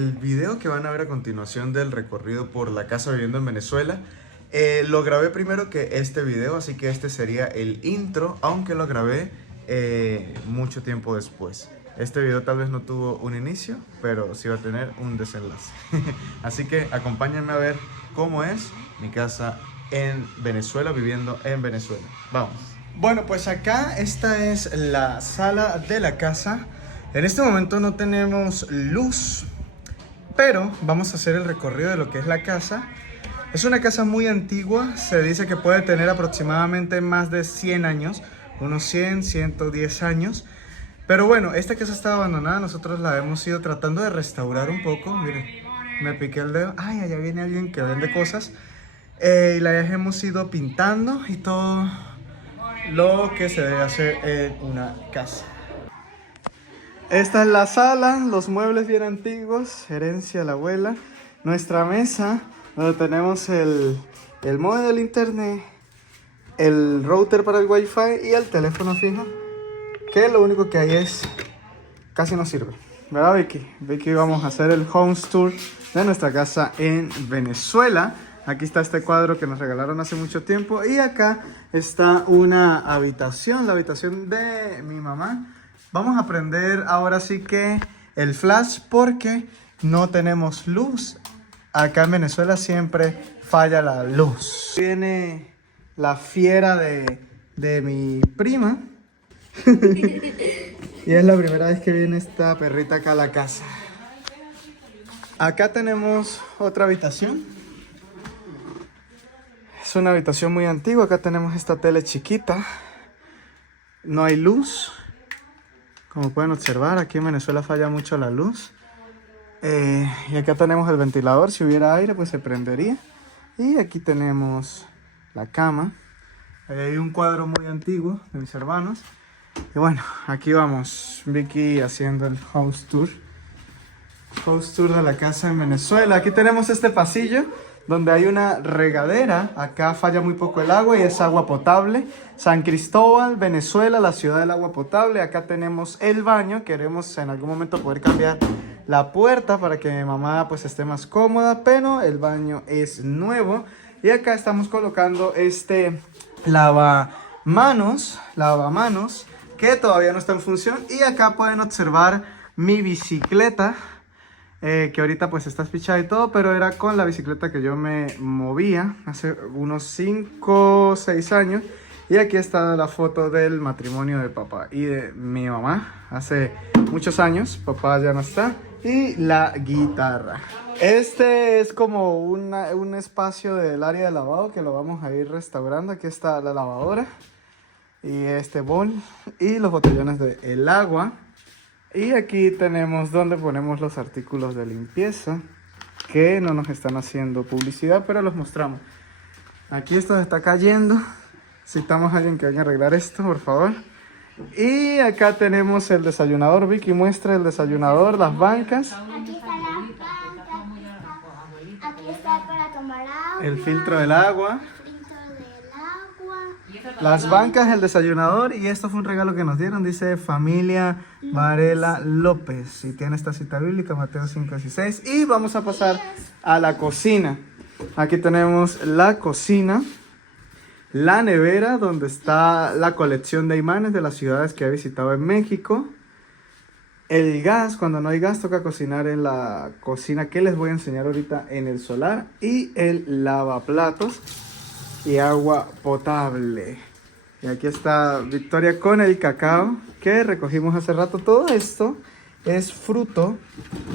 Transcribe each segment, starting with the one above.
El video que van a ver a continuación del recorrido por la casa viviendo en Venezuela, lo grabé primero que este video, así que este sería el intro, aunque lo grabé mucho tiempo después. Este video tal vez no tuvo un inicio, pero sí va a tener un desenlace. Así que acompáñenme a ver cómo es mi casa en Venezuela, viviendo en Venezuela. Vamos. Bueno, pues acá esta es la sala de la casa. En este momento no tenemos luz, pero vamos a hacer el recorrido de lo que es la casa. Es una casa muy antigua, se dice que puede tener aproximadamente más de 100 años, unos 100, 110 años. Pero bueno, esta casa estaba abandonada, nosotros la hemos ido tratando de restaurar un poco. Miren, me piqué el dedo. Ay, allá viene alguien que vende cosas. Y la hemos ido pintando y todo lo que se debe hacer en una casa. Esta es la sala, los muebles bien antiguos, herencia de la abuela. Nuestra mesa, donde tenemos el modem del internet, el router para el wifi y el teléfono fijo, que lo único que hay es, casi no sirve, ¿verdad, Vicky? Vicky, vamos a hacer el home tour de nuestra casa en Venezuela. Aquí está este cuadro que nos regalaron hace mucho tiempo y acá está una habitación, la habitación de mi mamá. Vamos a prender ahora sí que el flash porque no tenemos luz. Acá en Venezuela siempre falla la luz. Viene la fiera de mi prima. Y es la primera vez que viene esta perrita acá a la casa. Acá tenemos otra habitación. Es una habitación muy antigua. Acá tenemos esta tele chiquita. No hay luz. Como pueden observar, aquí en Venezuela falla mucho la luz. Y acá tenemos el ventilador. Si hubiera aire, pues se prendería. Y aquí tenemos la cama. Ahí hay un cuadro muy antiguo de mis hermanos. Y bueno, aquí vamos, Vicky haciendo el house tour. House tour de la casa en Venezuela. Aquí tenemos este pasillo donde hay una regadera. Acá falla muy poco el agua y es agua potable. San Cristóbal, Venezuela, la ciudad del agua potable. Acá tenemos el baño. Queremos en algún momento poder cambiar la puerta para que mi mamá pues esté más cómoda, pero el baño es nuevo. Y acá estamos colocando este lavamanos que todavía no está en función. Y acá pueden observar mi bicicleta, que ahorita pues está espichada y todo, pero era con la bicicleta que yo me movía hace unos 5 o 6 años. Y aquí está la foto del matrimonio de papá y de mi mamá hace muchos años. Papá ya no está. Y la guitarra. Este es como un espacio del área de lavado que lo vamos a ir restaurando. Aquí está la lavadora y este bol y los botellones del agua. Y aquí tenemos donde ponemos los artículos de limpieza, que no nos están haciendo publicidad, pero los mostramos. Aquí esto se está cayendo. Necesitamos a alguien que venga a arreglar esto, por favor. Y acá tenemos el desayunador. Vicky, muestra el desayunador, las bancas. Aquí están las bancas, aquí está para tomar agua. El filtro del agua. Agua. Las bancas, el desayunador. Y esto fue un regalo que nos dieron. Dice familia Varela López. Y tiene esta cita bíblica, Mateo 5:16. Y vamos a pasar a la cocina. Aquí tenemos la cocina. La nevera, donde está la colección de imanes de las ciudades que he visitado en México. El gas, cuando no hay gas toca cocinar en la cocina que les voy a enseñar ahorita en el solar. Y el lavaplatos y agua potable. Y aquí está Victoria con el cacao que recogimos hace rato. Todo esto es fruto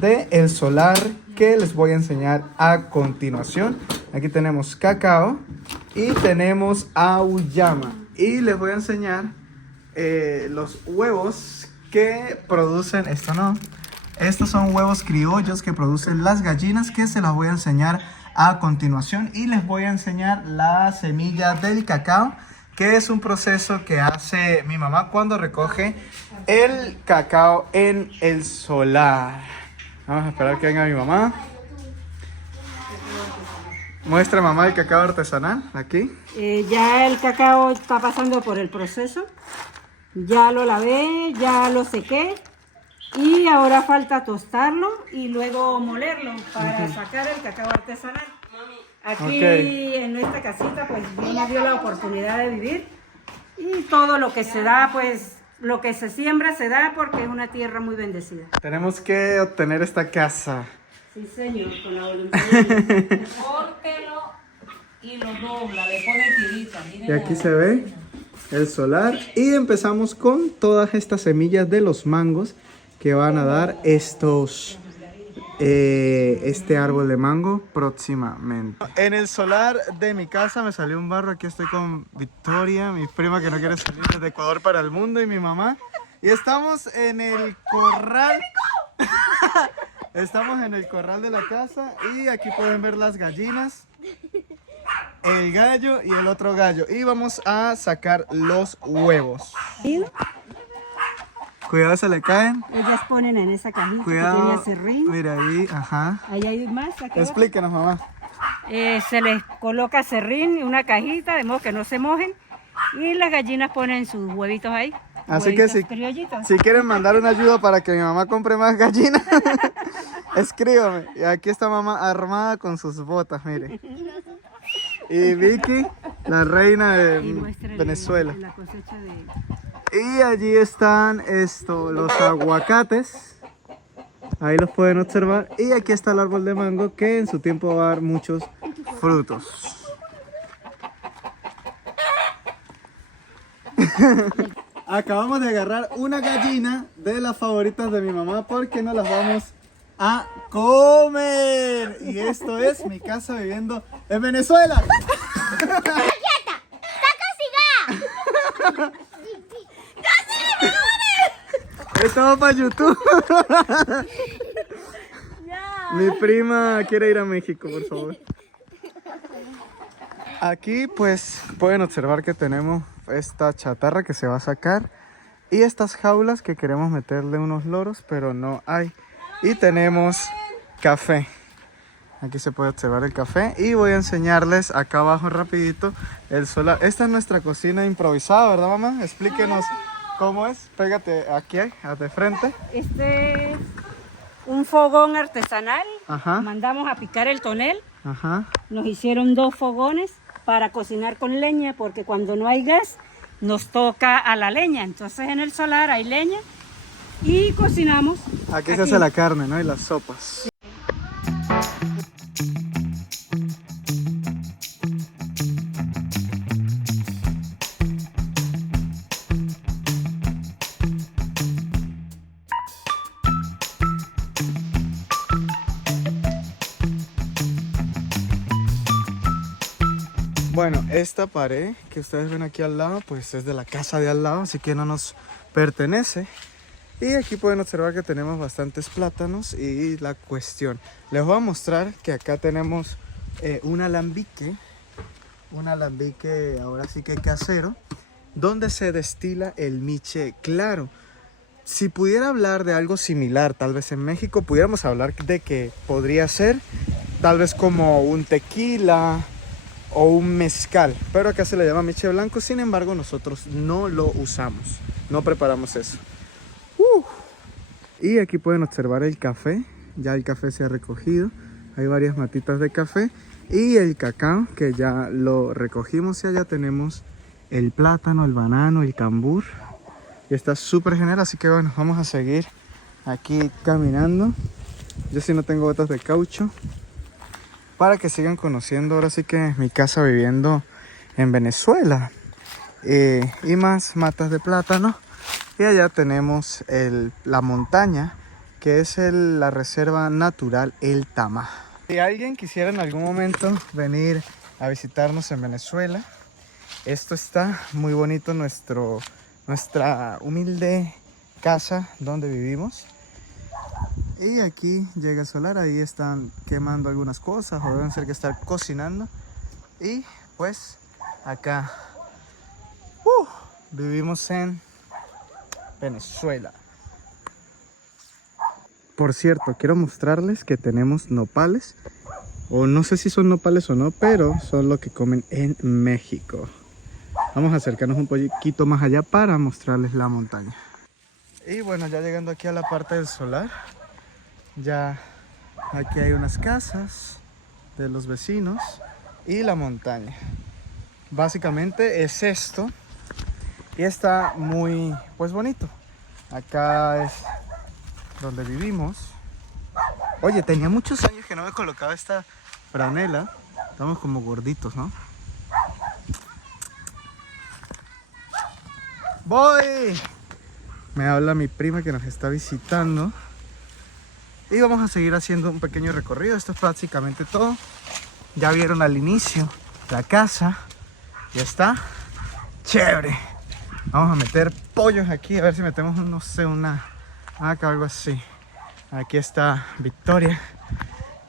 del solar que les voy a enseñar a continuación. Aquí tenemos cacao y tenemos auyama. Y les voy a enseñar los huevos que producen. Esto no. Estos son huevos criollos que producen las gallinas, que se las voy a enseñar a continuación. Y les voy a enseñar la semilla del cacao, que es un proceso que hace mi mamá cuando recoge el cacao en el solar. Vamos a esperar que venga mi mamá. Muestra, mamá, el cacao artesanal aquí. Ya el cacao está pasando por el proceso. Ya lo lavé, ya lo sequé Y ahora falta tostarlo y luego molerlo para sacar el cacao artesanal. Aquí en esta casita pues Dios nos dio la oportunidad de vivir y todo lo que se da pues lo que se siembra se da porque es una tierra muy bendecida. Tenemos que obtener esta casa. Sí señor, con la voluntad de Dios. Córtelo y lo dobla, le pone tirita. Y aquí se ve el solar y empezamos con todas estas semillas de los mangos que van a dar este árbol de mango próximamente. En el solar de mi casa me salió un barro. Aquí estoy con Victoria, mi prima que no quiere salir desde Ecuador para el mundo, y mi mamá. Y estamos en el corral. Estamos en el corral de la casa y aquí pueden ver las gallinas, el gallo y el otro gallo. Y vamos a sacar los huevos. Cuidado, se le caen. Ellas ponen en esa cajita que tiene Cuidado. acerrín. Mira ahí, ajá. Ahí hay más. Aquí abajo. Explíquenos, mamá. Se les coloca acerrín y una cajita de modo que no se mojen. Y las gallinas ponen sus huevitos ahí. Así que huevitos criollitos. si quieren mandar una ayuda para que mi mamá compre más gallinas, escríbame. Y aquí está mamá armada con sus botas, mire. Y Vicky, la reina de Y muéstrenle Venezuela. la cosecha de... Y allí están los aguacates. Ahí los pueden observar. Y aquí está el árbol de mango que en su tiempo va a dar muchos frutos. Acabamos de agarrar una gallina de las favoritas de mi mamá porque nos las vamos a comer. Y esto es mi casa viviendo en Venezuela. Esto va para YouTube. Mi prima quiere ir a México, por favor. Aquí pues pueden observar que tenemos esta chatarra que se va a sacar y estas jaulas que queremos meterle unos loros, pero no hay. Y tenemos café. Aquí se puede observar el café y voy a enseñarles acá abajo rapidito el solar. Esta es nuestra cocina improvisada, ¿verdad, mamá? Explíquenos cómo es. Pégate aquí, de frente. Este es un fogón artesanal. Ajá. Mandamos a picar el tonel. Ajá. Nos hicieron 2 fogones para cocinar con leña porque cuando no hay gas nos toca a la leña. Entonces en el solar hay leña y cocinamos. Aquí se hace la carne, ¿no? Y las sopas. Bueno, esta pared que ustedes ven aquí al lado, pues es de la casa de al lado, así que no nos pertenece. Y aquí pueden observar que tenemos bastantes plátanos y la cuestión. Les voy a mostrar que acá tenemos un alambique ahora sí que casero, donde se destila el miche claro. Si pudiera hablar de algo similar, tal vez en México, pudiéramos hablar de que podría ser tal vez como un tequila o un mezcal, pero acá se le llama miche blanco. Sin embargo, nosotros no lo usamos, no preparamos eso. Y aquí pueden observar el café. Ya el café se ha recogido, hay varias matitas de café y el cacao que ya lo recogimos. Y allá tenemos el plátano, el banano, el cambur, y está súper genial. Así que bueno, vamos a seguir aquí caminando. Yo sí no tengo botas de caucho, para que sigan conociendo ahora sí que mi casa viviendo en Venezuela. Y más matas de plátano. Y allá tenemos la montaña, que es la reserva natural El Tamá. Si alguien quisiera en algún momento venir a visitarnos en Venezuela, esto está muy bonito, nuestra humilde casa donde vivimos. Y aquí llega el solar, ahí están quemando algunas cosas o deben ser que están cocinando. Y pues acá vivimos en Venezuela. Por cierto, quiero mostrarles que tenemos nopales, o no sé si son nopales o no, pero son lo que comen en México. Vamos a acercarnos un poquito más allá para mostrarles la montaña. Y bueno, ya llegando aquí a la parte del solar, ya aquí hay unas casas de los vecinos y la montaña. Básicamente es esto y está muy pues bonito. Acá es donde vivimos. Oye, tenía muchos años que no me colocaba esta franela. Estamos como gorditos, ¿no? ¡Voy! Me habla mi prima que nos está visitando. Y vamos a seguir haciendo un pequeño recorrido. Esto es prácticamente todo. Ya vieron al inicio la casa. Ya está. Chévere. Vamos a meter pollos aquí. A ver si metemos, no sé, una vaca o algo así. Aquí está Victoria,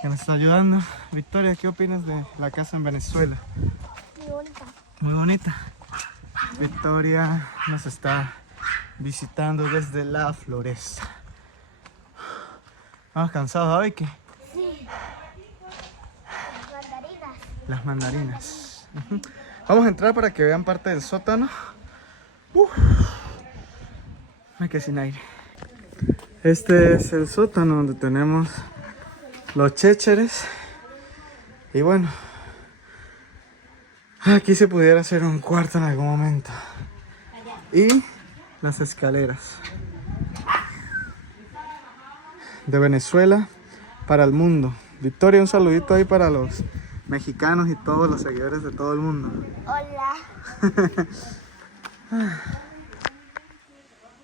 que nos está ayudando. Victoria, ¿qué opinas de la casa en Venezuela? Muy bonita. Muy bonita. Victoria nos está visitando desde la floresta. Vamos cansados, ¿sabes qué? Sí. Las mandarinas. Las mandarinas. Ujú. Vamos a entrar para que vean parte del sótano. Me quedé sin aire. Este es el sótano donde tenemos los chécheres. Y bueno, aquí se pudiera hacer un cuarto en algún momento. Y las escaleras de Venezuela para el mundo. Victoria, un saludito ahí para los mexicanos y todos los seguidores de todo el mundo. Hola.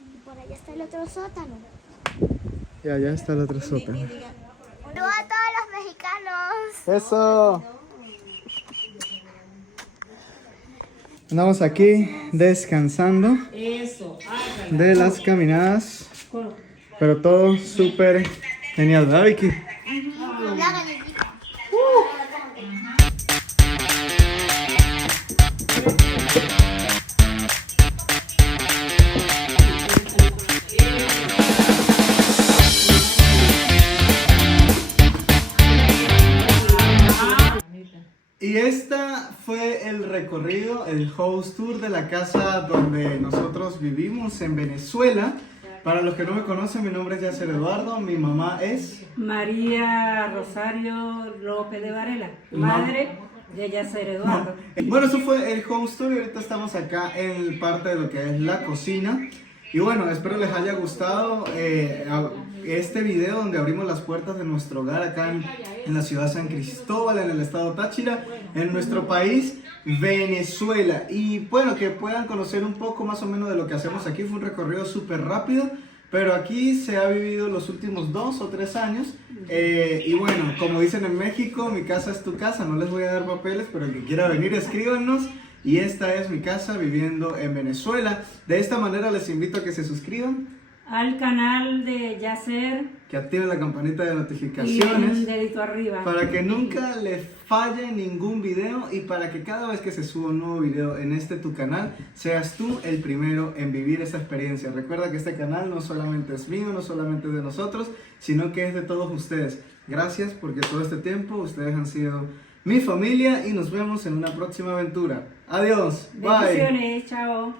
Y por allá está el otro sótano. Y allá está el otro sótano. ¡Saludos a todos los mexicanos! ¡Eso! Andamos aquí descansando Eso. de las caminadas. Pero todo súper genial, ¿verdad, Vicky? Una galletita. Y esta fue el recorrido, el house tour de la casa donde nosotros vivimos en Venezuela. Para los que no me conocen, mi nombre es Yacer Eduardo, mi mamá es... María Rosario López de Varela, madre de Yacer Eduardo. Bueno, eso fue el house tour y ahorita estamos acá en parte de lo que es la cocina. Y bueno, espero les haya gustado este video donde abrimos las puertas de nuestro hogar acá en la ciudad de San Cristóbal, en el estado Táchira, en nuestro país, Venezuela. Y bueno, que puedan conocer un poco más o menos de lo que hacemos aquí. Fue un recorrido súper rápido, pero aquí se ha vivido los últimos 2 o 3 años. Y bueno, como dicen en México, mi casa es tu casa. No les voy a dar papeles, pero el que quiera venir, escríbanos. Y esta es mi casa viviendo en Venezuela. De esta manera les invito a que se suscriban, Al canal de Yacer que activen la campanita de y un notificaciones dedito arriba. para que nunca les falle ningún video y para que cada vez que se suba un nuevo video en tu canal, seas tú el primero en vivir esa experiencia. Recuerda que este canal no solamente es mío, no solamente es de nosotros, sino que es de todos ustedes. Gracias porque todo este tiempo ustedes han sido mi familia y nos vemos en una próxima aventura. Adiós, bye. Bendiciones, chao.